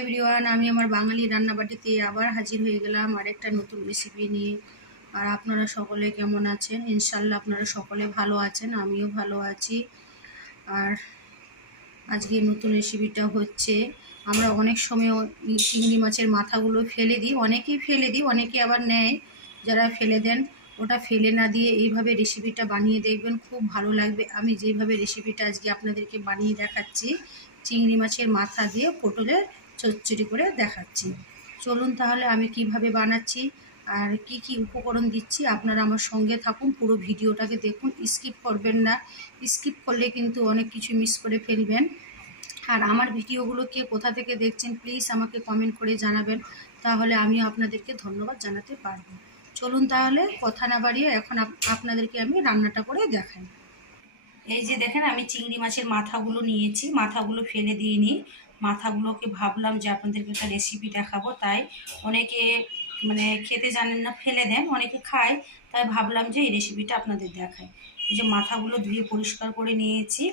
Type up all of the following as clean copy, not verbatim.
Everyone, আমি আমার বাঙালি রান্নাবাটিতে আবার হাজির হয়ে গেলাম আরেকটা নতুন রেসিপি নিয়ে। আর আপনারা সকলে কেমন আছেন? ইনশাল্লাহ আপনারা সকলে ভালো আছেন, আমিও ভালো আছি। আর আজকে নতুন রেসিপিটা হচ্ছে, আমরা অনেক সময় চিংড়ি মাছের মাথাগুলো ফেলে দিই, অনেকেই ফেলে দিই, অনেকে আবার নেয়। যারা ফেলে দেন ওটা ফেলে না দিয়ে এইভাবে রেসিপিটা বানিয়ে দেখবেন, খুব ভালো লাগবে। আমি যেভাবে রেসিপিটা আজকে আপনাদেরকে বানিয়ে দেখাচ্ছি, চিংড়ি মাছের মাথা দিয়ে পটলের চচ্চড়ি করে দেখাচ্ছি। চলুন তাহলে আমি কিভাবে বানাচ্ছি আর কি কি উপকরণ দিচ্ছি, আপনারা আমার সঙ্গে থাকুন, পুরো ভিডিওটাকে দেখুন, স্কিপ করবেন না। স্কিপ করলে কিন্তু অনেক কিছু মিস করে ফেলবেন। আর আমার ভিডিওগুলো কে কোথা থেকে দেখছেন প্লিজ আমাকে কমেন্ট করে জানাবেন, তাহলে আমিও আপনাদেরকে ধন্যবাদ জানাতে পারবো। চলুন তাহলে কথা না বাড়িয়ে এখন আপনাদেরকে আমি রান্নাটা করে দেখাই। এই যে দেখেন, আমি চিংড়ি মাছের মাথাগুলো নিয়েছি, মাথাগুলো ফেলে দিইনি। মাথাগুলোকে ভাবলাম যে আপনাদেরকে একটা রেসিপি দেখাবো, তাই অনেকে খেতে জানেন না, ফেলে দেন, অনেকে খায়, তাই ভাবলাম যে এই রেসিপিটা আপনাদের দেখাই। এই যে মাথাগুলো ধুয়ে পরিষ্কার করে নিয়েছি,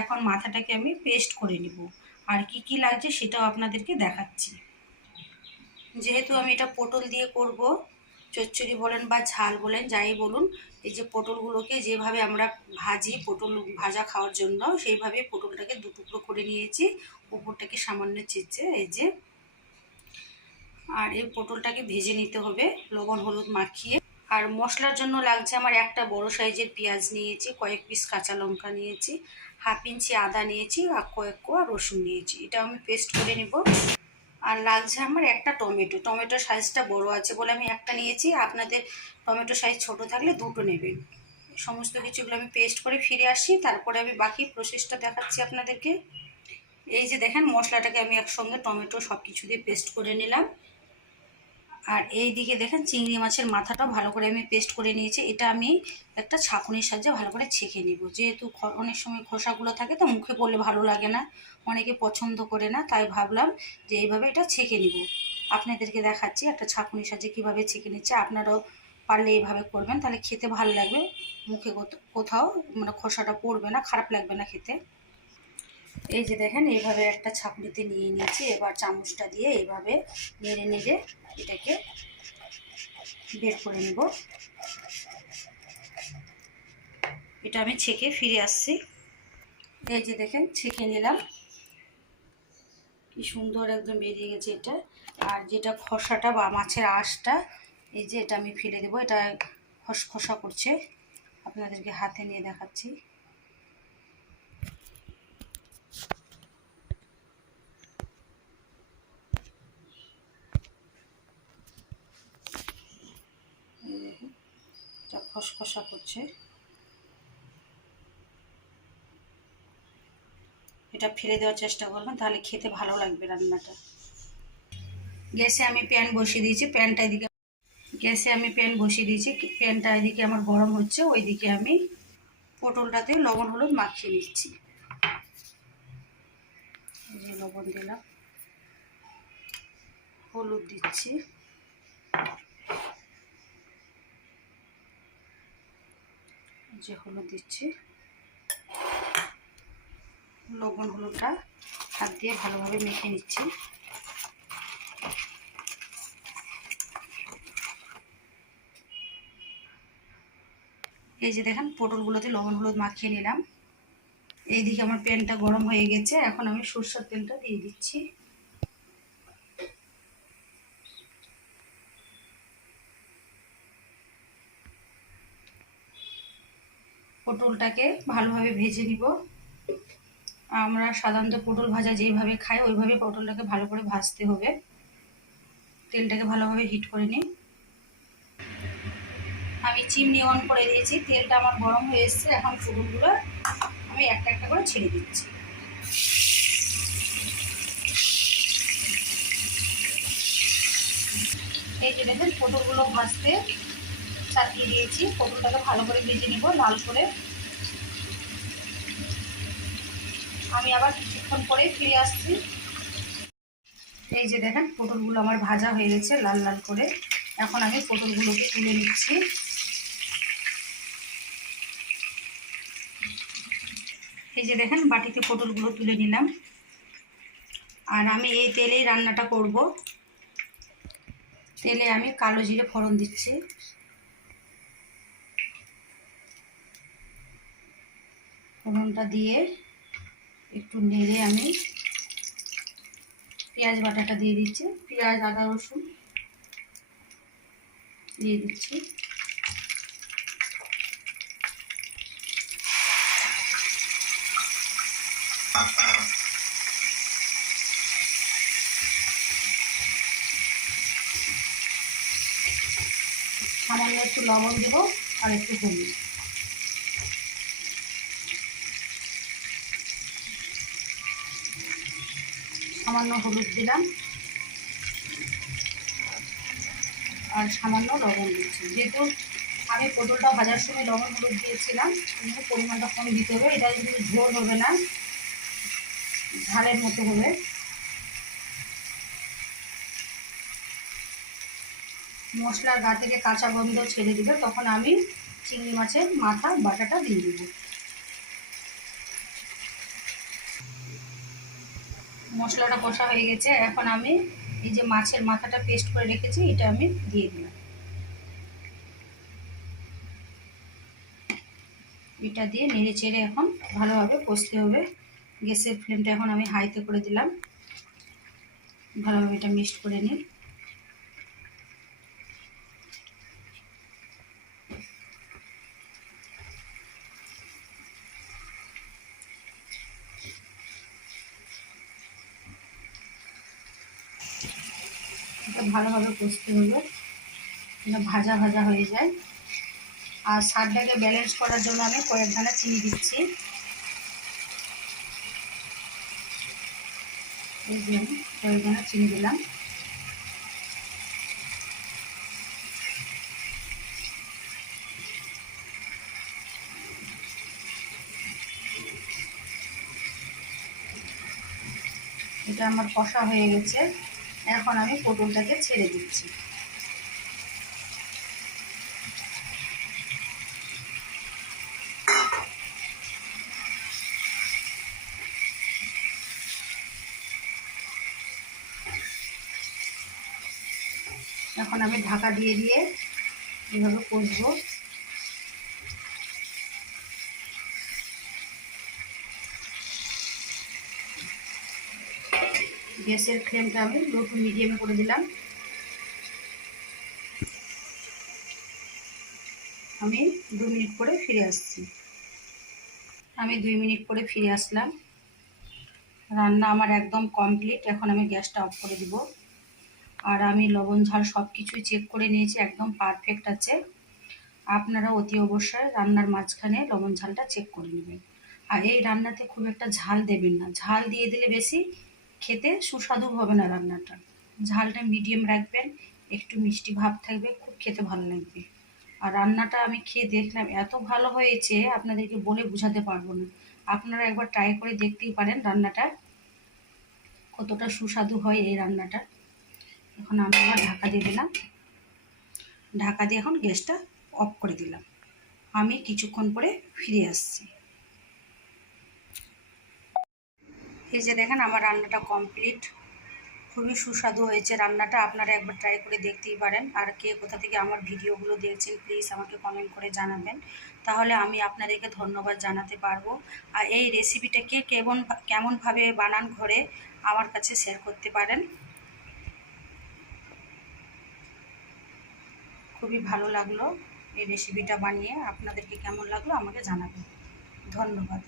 এখন মাথাটাকে আমি পেস্ট করে নিব। আর কি কি লাগছে সেটাও আপনাদেরকে দেখাচ্ছি। যেহেতু আমি এটা পটল দিয়ে করব, চচ্চড়ি বলেন বা ঝাল বলেন যাই বলুন, এই যে পটলগুলোকে যেভাবে আমরা ভাজি, পটল ভাজা খাওয়ার জন্য, সেইভাবে পটলটাকে দু টুকরো করে নিয়েছি, উপরটাকে সামান্য চেঁচে এই যে। আর এই পটলটাকে ভেজে নিতে হবে লবণ হলুদ মাখিয়ে। আর মশলার জন্য লাগছে আমার একটা বড় সাইজের পেঁয়াজ নিয়েছি, কয়েক পিস কাঁচা লঙ্কা নিয়েছি, হাফ ইঞ্চি আদা নিয়েছি, আর কয়েক কোয়া রসুন নিয়েছি। এটা আমি পেস্ট করে নিব। আর লাগছে আমার একটা টমেটো, টমেটোর সাইজটা বড় আছে বলে আমি একটা নিয়েছি, আপনাদের টমেটো সাইজ ছোট থাকলে দুটো নেবেন। সমস্ত কিছুগুলো আমি পেস্ট করে ফিরে আসি, তারপরে আমি বাকি প্রসেসটা দেখাচ্ছি আপনাদেরকে। এই যে দেখেন, মশলাটাকে আমি একসঙ্গে টমেটো সব কিছু দিয়ে পেস্ট করে নিলাম। আর এই দিকে দেখেন, চিংড়ি মাছের মাথাটাও ভালো করে আমি পেস্ট করে নিয়েছি। এটা আমি একটা ছাঁকুনির সাহায্যে ভালো করে ছেঁকে নিব, যেহেতু অনেক সময় খোসাগুলো থাকে তো মুখে পড়লে ভালো লাগে না, অনেকে পছন্দ করে না, তাই ভাবলাম যে এইভাবে এটা ছেঁকে নিব। আপনাদেরকে দেখাচ্ছি একটা ছাঁকুনির সাহায্যে কীভাবে ছেঁকে নিচ্ছে। আপনারাও পারলে এইভাবে করবেন, তাহলে খেতে ভালো লাগবে, মুখে কোথাও খোসাটা পড়বে না, খারাপ লাগবে না খেতে। এই যে দেখেন, এইভাবে একটা ছাঁকুনিতে নিয়ে নিয়েছি, এবার চামচটা দিয়ে এইভাবে নেড়ে নেড়ে এটাকে বের করে নেব। এটা আমি ছেঁকে ফিরে আসছি। এই যে দেখেন, ছেঁকে নিলাম, কি সুন্দর একদম বেরিয়ে গেছে এটা। আর যেটা খোসাটা বা মাছের আঁশটা, এই যে এটা আমি ফেলে দেবো, এটা খসখসা করছে, আপনাদেরকে হাতে নিয়ে দেখাচ্ছি। এটা খসখসা করছে, এটা ফেলে দেওয়ার চেষ্টা করবেন, তাহলে খেতে ভালো লাগবে রান্নাটা। গ্যাসে আমি প্যান বসিয়ে দিয়েছি, প্যানটা এদিকে প্যানটা এদিকে আমার গরম হচ্ছে, ওইদিকে আমি পটলটাতে লবণ হলুদ মাখিয়ে নিচ্ছি। এই যে লবণ দিলাম, হলুদ দিচ্ছি, যে হলুদ দিচ্ছি, লবণ হলুদটা হাত দিয়ে ভালোভাবে মেখে নিচ্ছি। এই যে দেখেন, পটলগুলোতে লবণ হলুদ মাখিয়ে নিলাম। এইদিকে আমার প্যানটা গরম হয়ে গেছে, এখন আমি সরষের তেলটা দিয়ে দিচ্ছি। পটলটাকে ভালোভাবে ভেজে নিব। আমরা সাধারণত পটল ভাজা যেভাবে খাই ওইভাবে পটলটাকে ভালো করে ভাজতে হবে। তেলটাকে ভালোভাবে হিট করে নিই। আমি চিমনি অন করে দিয়েছি, তেলটা আমার গরম হয়ে এসছে, এখন পটলগুলো আমি একটা একটা করে ছেড়ে দিচ্ছি। এই যে দেখেন, পটলগুলো ভাজতে চাপিয়ে দিয়েছি, পটলটাকে ভালো করে ভেজে নিব লাল করে। আমি আবার কিছুক্ষণ পরে ফিরে আসছি। এই যে দেখেন, পটলগুলো আমার ভাজা হয়ে গেছে লাল লাল করে, এখন আমি পটলগুলোকে তুলে নিচ্ছি। এই যে দেখেন, বাটিতে পটলগুলো তুলে নিলাম। আর আমি এই তেলেই রান্নাটা করব। তেলে আমি কালো জিরে ফোড়ন দিচ্ছি। ফোড়নটা দিয়ে একটু নেড়ে আমি পেঁয়াজ বাটাটা দিয়ে দিচ্ছি। পেঁয়াজ, আদা, রসুন দিয়ে দিচ্ছি। সামান্য একটু লবণ দেবো আর একটু হলুদ। সামান্য হলুদ দিলাম আর সামান্য লবণ দিচ্ছি। যেহেতু আমি পটলটা ভাজার সময় লবণ হলুদ দিয়েছিলাম, কিন্তু পরিমাণটা কম দিতে হবে। এটা কিন্তু ঝোল হবে না, ঝালের মতো হবে। মশলার গা থেকে কাঁচা গন্ধ ছেড়ে দিবে, তখন আমি চিংড়ি মাছের মাথা বাটাটা দিয়ে দেব। মশলাটা কষা হয়ে গেছে, এখন আমি এই যে মাছের মাথাটা পেস্ট করে রেখেছি এটা আমি দিয়ে দিলাম। এটা দিয়ে নেড়ে চেড়ে এখন ভালোভাবে কষতে হবে। গ্যাসের ফ্লেমটা এখন আমি হাইতে করে দিলাম। ভালোভাবে এটা মিক্সড করে নিই। এটা ভালোভাবে কষতে হবে, এটা ভাজা ভাজা হয়ে যায়। আর স্বাদটাকে ব্যালেন্স করার জন্য আমি কয়েক দানা চিনি দিচ্ছি। এই যে আমি কয়েক দানা চিনি দিলাম। এটা আমার কষা হয়ে গেছে, এখন আমি পটলটাকে ছেড়ে দিচ্ছি। এখন আমি ঢাকা দিয়ে দিয়ে এভাবে কষবো। গ্যাসের ফ্লেমটা আমি লো টু মিডিয়ামে করে দিলাম। আমি 2 মিনিট পরে ফিরে আসছি। আমি 2 মিনিট পরে ফিরে আসলাম। রান্না আমার একদম কমপ্লিট। এখন আমি গ্যাসটা অফ করে দিব। আর আমি লবণ ঝাল সব কিছুই চেক করে নিয়েছি, একদম পারফেক্ট আছে। আপনারা অতি অবশ্যই রান্নার মাঝখানে লবণ ঝালটা চেক করে নেবেন। আর এই রান্নাতে খুব একটা ঝাল দেবেন না, ঝাল দিয়ে দিলে বেশি খেতে সুস্বাদু হবে না রান্নাটা। ঝালটা মিডিয়াম রাখবেন, একটু মিষ্টি ভাব থাকবে, খুব খেতে ভালো লাগবে। আর রান্নাটা আমি খেয়ে দেখলাম এত ভালো হয়েছে, আপনাদেরকে বলে বোঝাতে পারবো না। আপনারা একবার ট্রাই করে দেখতেই পারেন রান্নাটা কতটা সুস্বাদু হয় এই রান্নাটা। এখন আমি আবার ঢাকা দিয়ে দিলাম। ঢাকা দিয়ে এখন গ্যাসটা অফ করে দিলাম। আমি কিছুক্ষণ পরে ফিরে আসছি। এই যে দেখেন আমার রান্নাটা কমপ্লিট। খুবই সুস্বাদু হয়েছে রান্নাটা, আপনারা একবার ট্রাই করে দেখতেই পারেন। আর কে কোথা থেকে আমার ভিডিওগুলো দেখছেন প্লিজ আমাকে কমেন্ট করে জানাবেন, তাহলে আমি আপনাদেরকে ধন্যবাদ জানাতে পারবো। আর এই রেসিপিটা কে কেমনভাবে বানান ঘরে আমার কাছে শেয়ার করতে পারেন। খুবই ভালো লাগলো এই রেসিপিটা বানিয়ে। আপনাদেরকে কেমন লাগলো আমাকে জানাবেন। ধন্যবাদ।